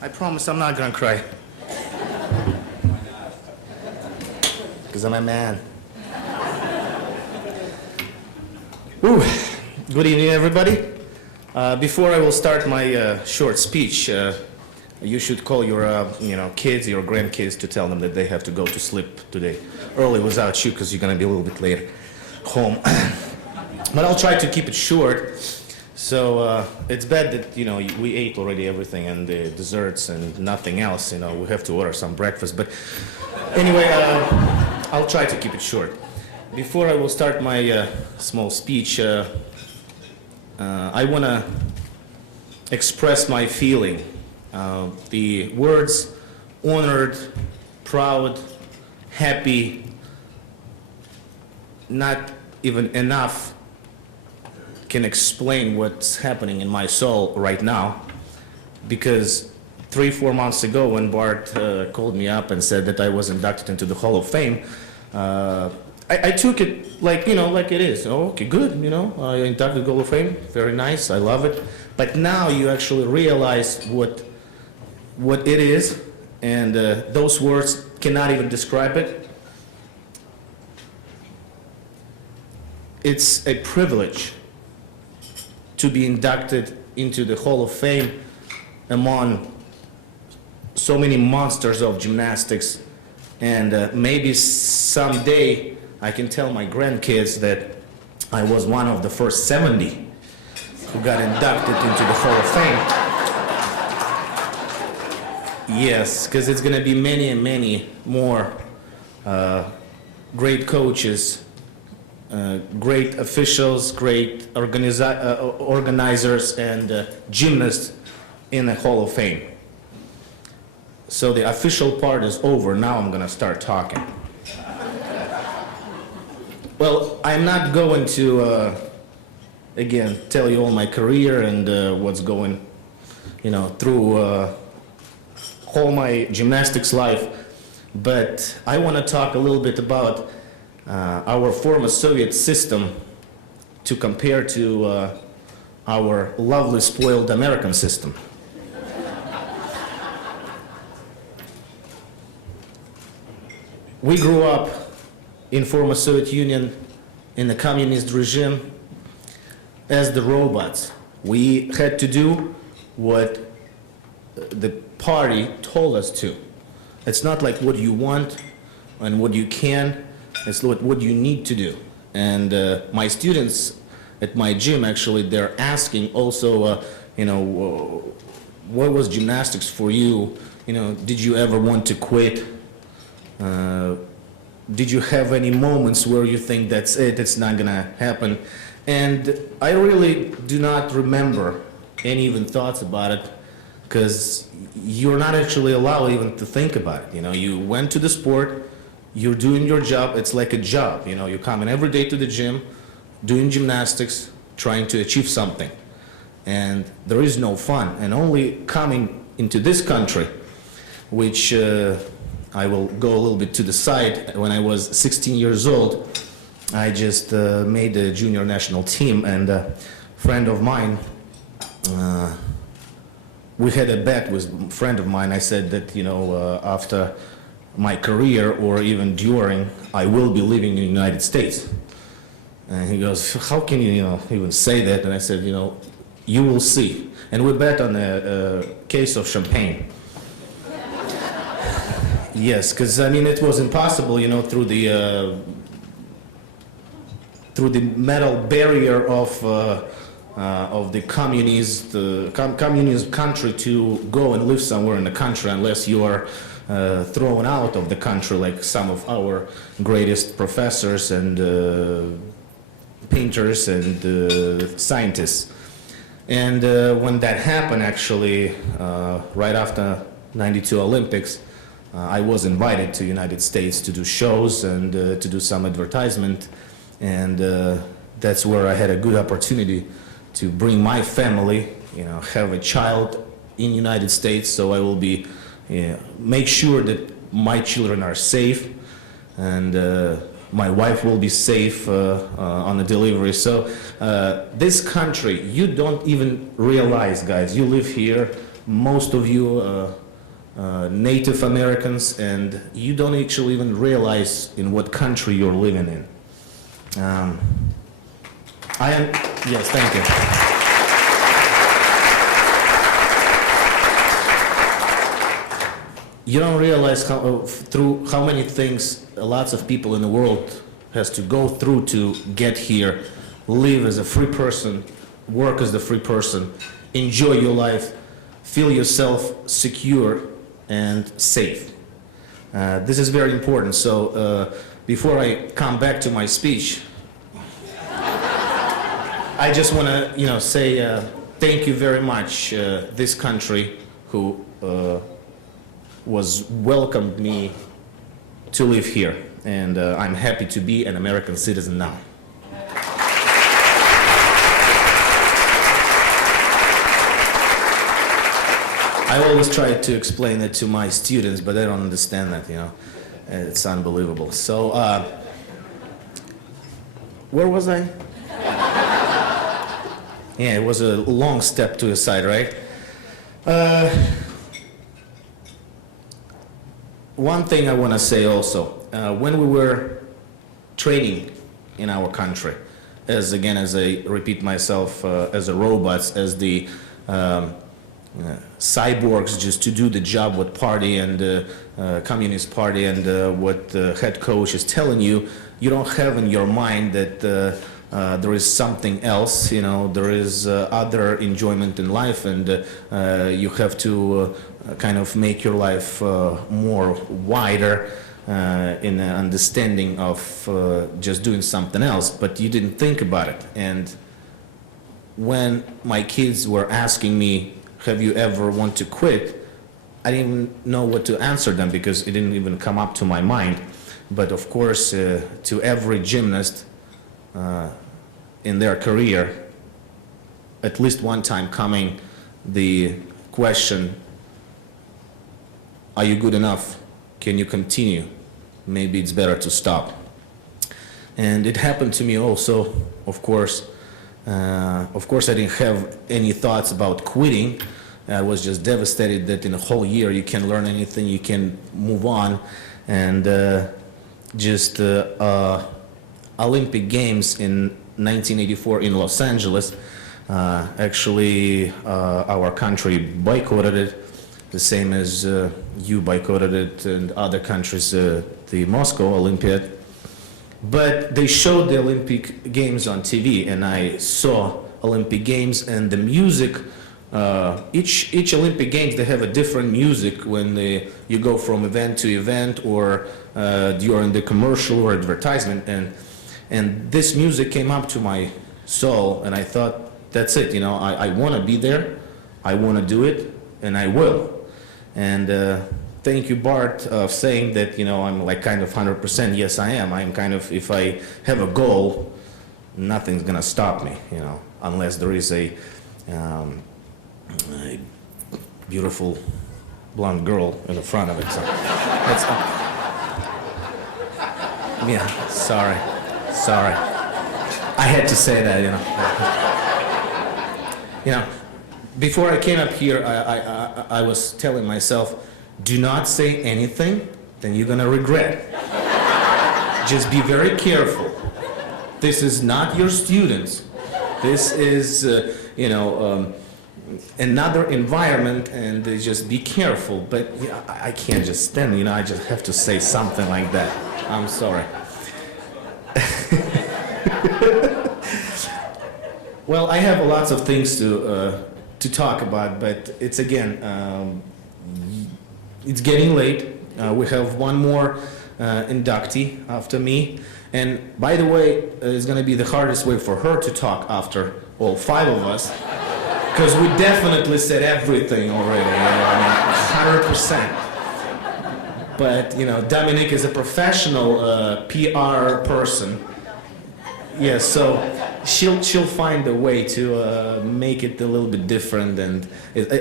I promise I'm not gonna cry. Because I'm a man. Woo. Good evening, everybody. Before I will start my short speech, you should call your kids, your grandkids, to tell them that they have to go to sleep today early without you, because you're gonna be a little bit later home. But I'll try to keep it short. So it's bad that we ate already everything and the desserts and nothing else. We have to order some breakfast. But anyway, I'll try to keep it short. Before I will start my small speech, I want to express my feeling. The words honored, proud, happy, not even enough can explain what's happening in my soul right now, because 3-4 months ago when Bart called me up and said that I was inducted into the Hall of Fame, I took it like it is. Oh, okay, good, I inducted the Hall of Fame, very nice, I love it. But now you actually realize what it is, and those words cannot even describe it. It's a privilege to be inducted into the Hall of Fame among so many monsters of gymnastics, and maybe someday I can tell my grandkids that I was one of the first 70 who got inducted into the Hall of Fame. Yes, because it's going to be many and many more great coaches, great officials, great organizers, and gymnasts in the Hall of Fame. So the official part is over. Now I'm going to start talking. Well, I'm not going to, again, tell you all my career and what's going, through all my gymnastics life, but I want to talk a little bit about our former Soviet system to compare to our lovely, spoiled American system. We grew up in former Soviet Union in the communist regime as the robots. We had to do what the party told us to. It's not like what you want and what you can. It's what you need to do. And my students at my gym, actually, they're asking also, what was gymnastics for you? Did you ever want to quit? Did you have any moments where you think that's it, it's not gonna happen? And I really do not remember any even thoughts about it, because you're not actually allowed even to think about it. You went to the sport, you're doing your job, it's like a job. You're coming every day to the gym, doing gymnastics, trying to achieve something. And there is no fun. And only coming into this country, which I will go a little bit to the side, when I was 16 years old, I just made a junior national team, and a friend of mine, we had a bet with a friend of mine. I said that, after my career or even during, I will be living in the United States. And he goes, how can you, even say that? And I said, you will see. And we bet on a case of champagne. Yes, because it was impossible, through the metal barrier of the communist country to go and live somewhere in the country unless you are thrown out of the country, like some of our greatest professors and painters and scientists. And when that happened, actually, right after '92 Olympics, I was invited to United States to do shows and to do some advertisement, and that's where I had a good opportunity to bring my family, have a child in United States, so I will be, make sure that my children are safe, and my wife will be safe on the delivery. So this country, you don't even realize, guys, you live here, most of you Native Americans, and you don't actually even realize in what country you're living in. Yes, thank you. You don't realize through how many things lots of people in the world has to go through to get here, live as a free person, work as a free person, enjoy your life, feel yourself secure and safe. This is very important. So before I come back to my speech, I just want to, say thank you very much, this country who was welcomed me to live here, and I'm happy to be an American citizen now. I always try to explain it to my students, but they don't understand that, It's unbelievable. So, where was I? Yeah, it was a long step to the side, right? One thing I want to say also, when we were training in our country, as I repeat myself, as a robots, as the cyborgs, just to do the job what party and Communist Party and what the head coach is telling you, you don't have in your mind that there is something else, there is other enjoyment in life, and you have to kind of make your life more wider in the understanding of just doing something else, but you didn't think about it. And when my kids were asking me, have you ever want to quit, I didn't even know what to answer them because it didn't even come up to my mind. But of course, to every gymnast in their career, at least one time coming the question, are you good enough? Can you continue? Maybe it's better to stop. And it happened to me also, of course. Of course, I didn't have any thoughts about quitting. I was just devastated that in a whole year you can learn anything, you can move on. And Olympic Games in 1984 in Los Angeles, actually our country boycotted it, the same as you boycotted it and other countries, the Moscow Olympiad. But they showed the Olympic Games on TV, and I saw Olympic Games and the music. Each Olympic Games, they have a different music when you go from event to event or during the commercial or advertisement. And this music came up to my soul, and I thought, that's it, I want to be there, I want to do it, and I will. And thank you, Bart, of saying that, I'm like kind of 100%. Yes, I am. I'm kind of, if I have a goal, nothing's going to stop me, unless there is a beautiful blonde girl in the front of it. So that's, yeah, sorry. I had to say that, Before I came up here, I was telling myself, do not say anything, then you're gonna regret. Just be very careful. This is not your students. This is, another environment, and just be careful. But I can't just stand, I just have to say something like that. I'm sorry. Well, I have lots of things to talk about, but it's again, it's getting late. We have one more inductee after me, and by the way, it's going to be the hardest way for her to talk after all five of us, because we definitely said everything already, 100%. But Dominic is a professional PR person. Yeah, so she'll find a way to make it a little bit different, and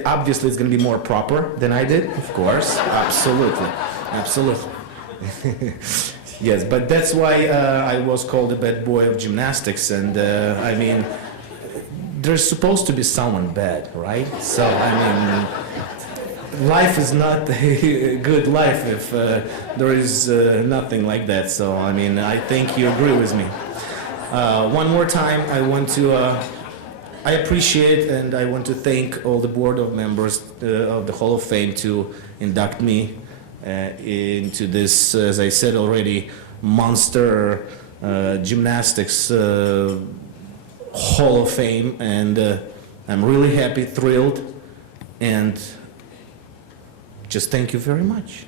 obviously it's going to be more proper than I did, of course. Absolutely. Yes, but that's why I was called a bad boy of gymnastics, and there's supposed to be someone bad, right? So life is not a good life if there is nothing like that. So, I mean, I think you agree with me. One more time, I appreciate and I want to thank all the board of members of the Hall of Fame to induct me into this, as I said already, monster gymnastics Hall of Fame, and I'm really happy, thrilled, and just thank you very much.